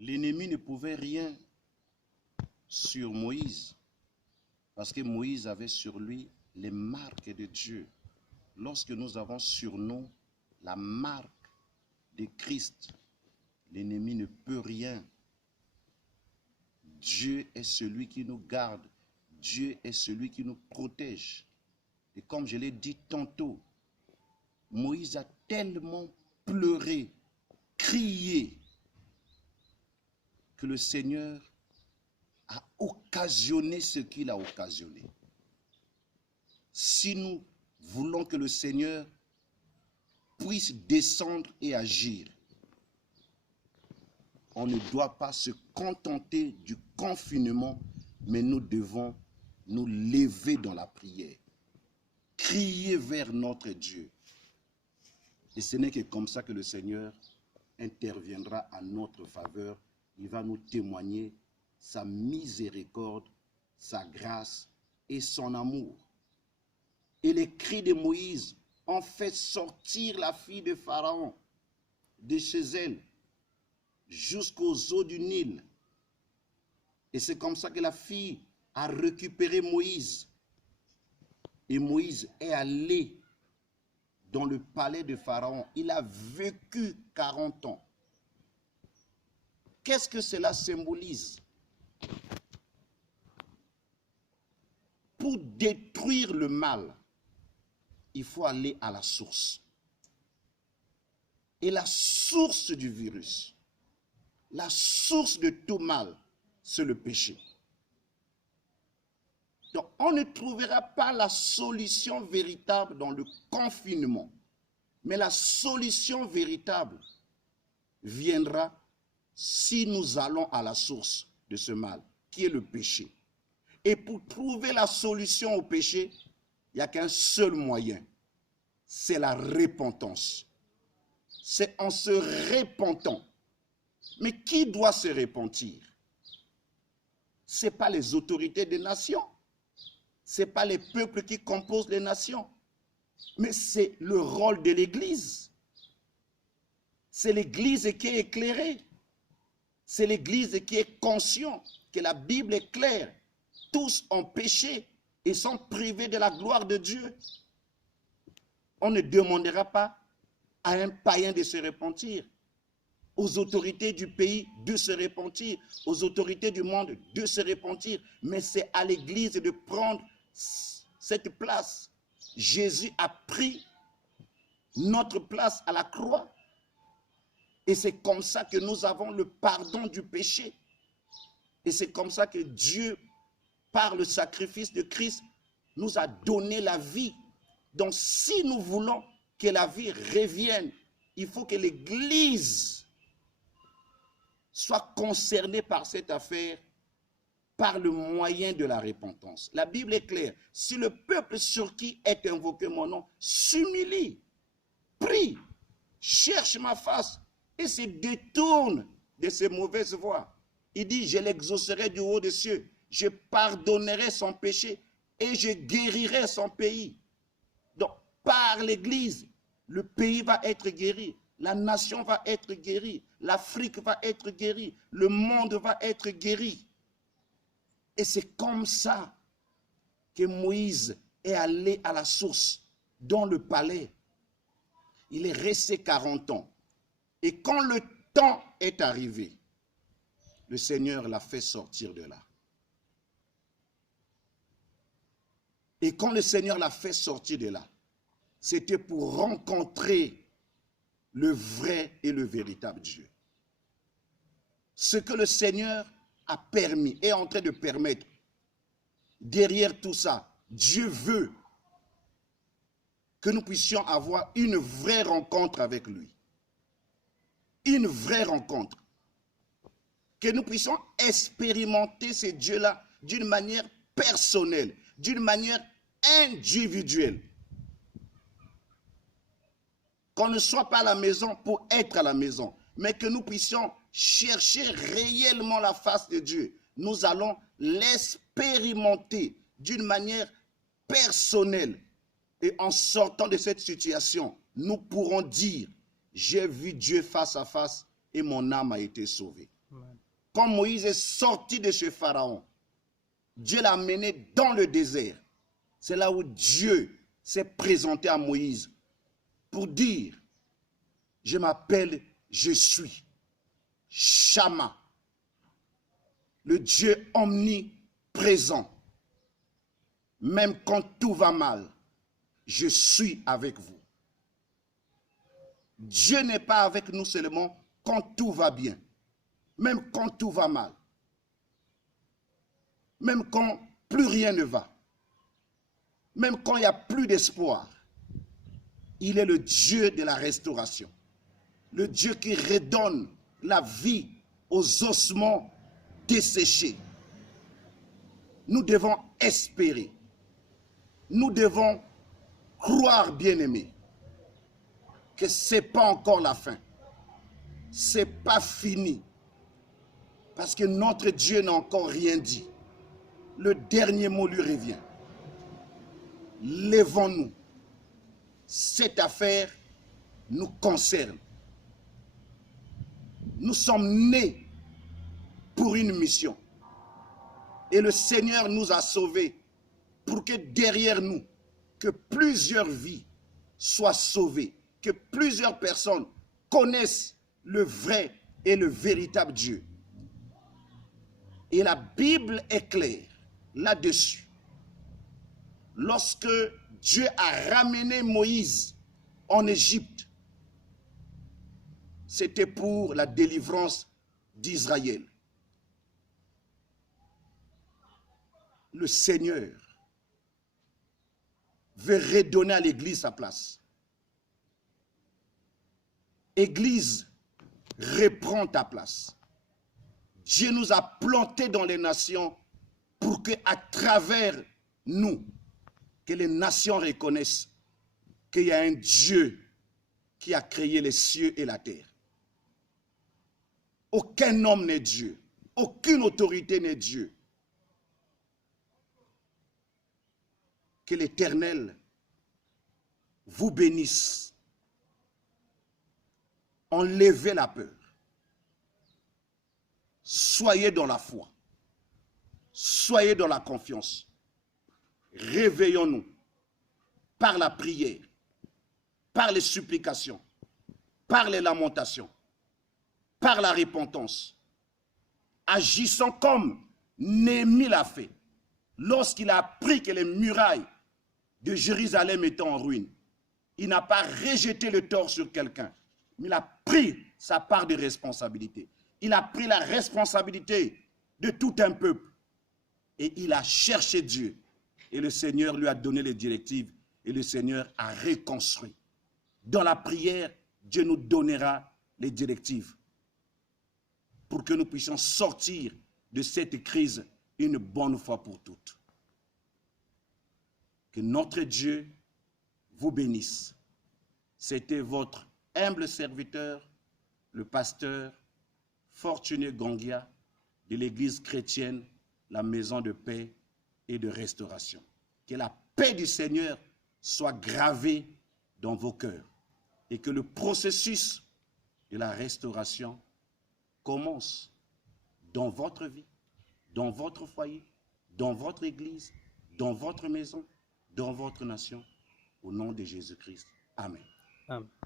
L'ennemi ne pouvait rien sur Moïse, parce que Moïse avait sur lui les marques de Dieu. Lorsque nous avons sur nous la marque de Christ, l'ennemi ne peut rien. Dieu est celui qui nous garde. Dieu est celui qui nous protège. Et comme je l'ai dit tantôt, Moïse a tellement pleuré, crié, que le Seigneur a occasionné ce qu'il a occasionné. Si nous voulons que le Seigneur puisse descendre et agir, on ne doit pas se contenter du confinement, mais nous devons nous lever dans la prière, crier vers notre Dieu. Et ce n'est que comme ça que le Seigneur interviendra à notre faveur. Il va nous témoigner sa miséricorde, sa grâce et son amour. Et les cris de Moïse ont fait sortir la fille de Pharaon de chez elle jusqu'aux eaux du Nil. Et c'est comme ça que la fille a récupéré Moïse. Et Moïse est allé dans le palais de Pharaon. Il a vécu 40 ans. Qu'est-ce que cela symbolise? Pour détruire le mal, il faut aller à la source. Et la source du virus, la source de tout mal, c'est le péché. Donc, on ne trouvera pas la solution véritable dans le confinement. Mais la solution véritable viendra si nous allons à la source de ce mal, qui est le péché. Et pour trouver la solution au péché, il n'y a qu'un seul moyen, c'est la repentance. C'est en se repentant. Mais qui doit se repentir? Ce n'est pas les autorités des nations, ce n'est pas les peuples qui composent les nations, mais c'est le rôle de l'Église. C'est l'Église qui est éclairée. C'est l'Église qui est consciente que la Bible est claire. Tous ont péché et sont privés de la gloire de Dieu. On ne demandera pas à un païen de se repentir, aux autorités du pays de se repentir, aux autorités du monde de se repentir, mais c'est à l'Église de prendre cette place. Jésus a pris notre place à la croix. Et c'est comme ça que nous avons le pardon du péché. Et c'est comme ça que Dieu, par le sacrifice de Christ, nous a donné la vie. Donc si nous voulons que la vie revienne, il faut que l'Église soit concernée par cette affaire par le moyen de la repentance. La Bible est claire. Si le peuple sur qui est invoqué mon nom s'humilie, prie, cherche ma face et se détourne de ses mauvaises voies, il dit, je l'exaucerai du haut des cieux, je pardonnerai son péché et je guérirai son pays. Donc, par l'Église, le pays va être guéri, la nation va être guérie, l'Afrique va être guérie, le monde va être guéri. Et c'est comme ça que Moïse est allé à la source, dans le palais. Il est resté 40 ans. Et quand le temps est arrivé, le Seigneur l'a fait sortir de là. Et quand le Seigneur l'a fait sortir de là, c'était pour rencontrer le vrai et le véritable Dieu. Ce que le Seigneur a permis, est en train de permettre, derrière tout ça, Dieu veut que nous puissions avoir une vraie rencontre avec lui. Une vraie rencontre. Que nous puissions expérimenter ce Dieu-là d'une manière personnelle, d'une manière individuelle. Qu'on ne soit pas à la maison pour être à la maison, mais que nous puissions chercher réellement la face de Dieu. Nous allons l'expérimenter d'une manière personnelle. Et en sortant de cette situation, nous pourrons dire, j'ai vu Dieu face à face et mon âme a été sauvée. Amen. quand Moïse est sorti de chez Pharaon, Dieu l'a mené dans le désert. C'est là où Dieu s'est présenté à Moïse pour dire, je m'appelle, je suis Shama, le Dieu omniprésent. Même quand tout va mal, je suis avec vous. Dieu n'est pas avec nous seulement quand tout va bien, même quand tout va mal, même quand plus rien ne va, même quand il n'y a plus d'espoir. Il est le Dieu de la restauration, le Dieu qui redonne la vie aux ossements desséchés. Nous devons espérer, nous devons croire, bien-aimés, que ce n'est pas encore la fin. Ce n'est pas fini. Parce que notre Dieu n'a encore rien dit. Le dernier mot lui revient. Lèvons-nous. Cette affaire nous concerne. Nous sommes nés pour une mission. Et le Seigneur nous a sauvés pour que derrière nous, que plusieurs vies soient sauvées, que plusieurs personnes connaissent le vrai et le véritable Dieu. Et la Bible est claire là-dessus. Lorsque Dieu a ramené Moïse en Égypte, c'était pour la délivrance d'Israël. Le Seigneur veut redonner à l'Église sa place. Église, reprends ta place. Dieu nous a plantés dans les nations pour qu'à travers nous, que les nations reconnaissent qu'il y a un Dieu qui a créé les cieux et la terre. Aucun homme n'est Dieu. Aucune autorité n'est Dieu. Que l'Éternel vous bénisse. Enlevez la peur. Soyez dans la foi. Soyez dans la confiance. Réveillons-nous par la prière, par les supplications, par les lamentations, par la repentance. Agissons comme Néhémie l'a fait lorsqu'il a appris que les murailles de Jérusalem étaient en ruine. Il n'a pas rejeté le tort sur quelqu'un, mais il a pris sa part de responsabilité. Il a pris la responsabilité de tout un peuple et il a cherché Dieu. Et le Seigneur lui a donné les directives et le Seigneur a reconstruit. Dans la prière, Dieu nous donnera les directives pour que nous puissions sortir de cette crise une bonne fois pour toutes. Que notre Dieu vous bénisse. C'était votre humble serviteur, le pasteur Fortuné Gongia de l'Église chrétienne, la Maison de paix et de restauration. Que la paix du Seigneur soit gravée dans vos cœurs et que le processus de la restauration commence dans votre vie, dans votre foyer, dans votre église, dans votre maison, dans votre nation, au nom de Jésus-Christ. Amen. Amen.